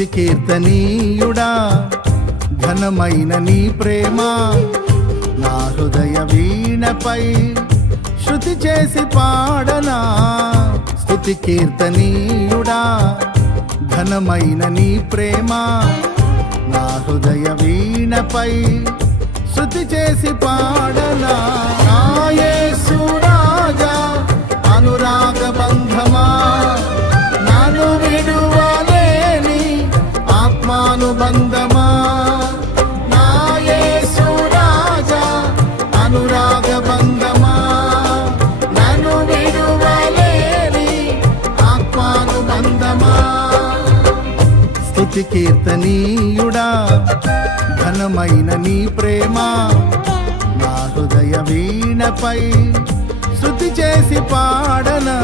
స్తుతి కీర్తనీయుడా ఘనమైన నీ ప్రేమ నా హృదయ వీణపై శృతి చేసి పాడనా. స్తుతి కీర్తనీయుడా ఘనమైన నీ ప్రేమ నా హృదయ వీణపై శృతి చేసి పాడనా. నా యేసు రాజా అనురాగ బంధమా నన్ను విడువలేని ఆత్మానుబంధమా. నా యేసు రాజా అనురాగ బంధమా నన్ను విడువలేని ఆత్మానుబంధమా. స్తుతి కీర్తనీయుడా ఘనమైన నీ ప్రేమ నా హృదయ వీణపై శృతి చేసి పాడనా.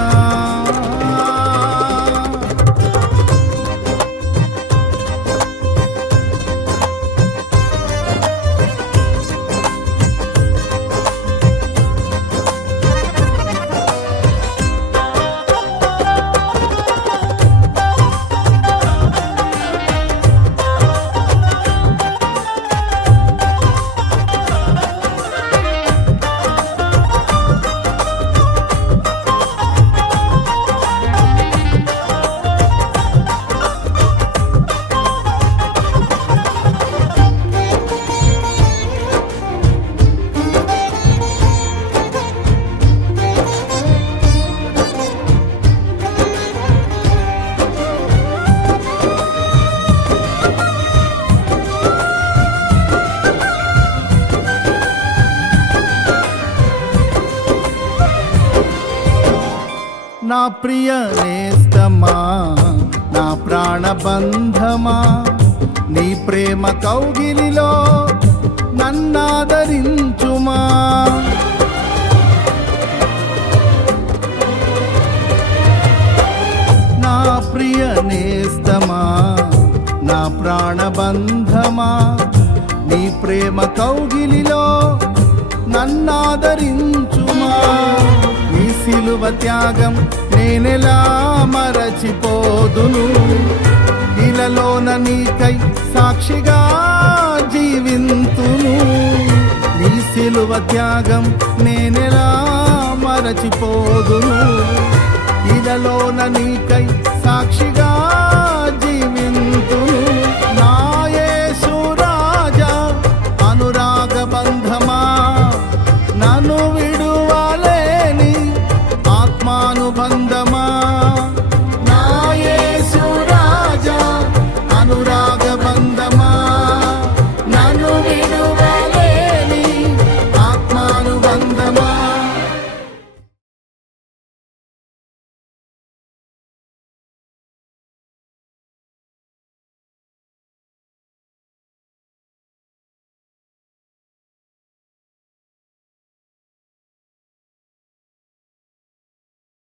నా ప్రియ నేస్తమా నా ప్రాణబంధమా నీ ప్రేమ కౌగిలిలో నన్నాదరించుమా. నా ప్రియ నేస్తమా నా ప్రాణబంధమా నీ ప్రేమ కౌగిలిలో నన్నాదరించుమా. నీ సిలువ త్యాగం నేనెలా మరచిపోదును, ఇలలోన నీకై సాక్షిగా జీవింతును. నీ సిలువ త్యాగం నేనెలా మరచిపోదును, ఇలలోన నీకై సాక్షిగా జీవింతును. నా యేసు రాజా అనురాగ బంధమా నన్ను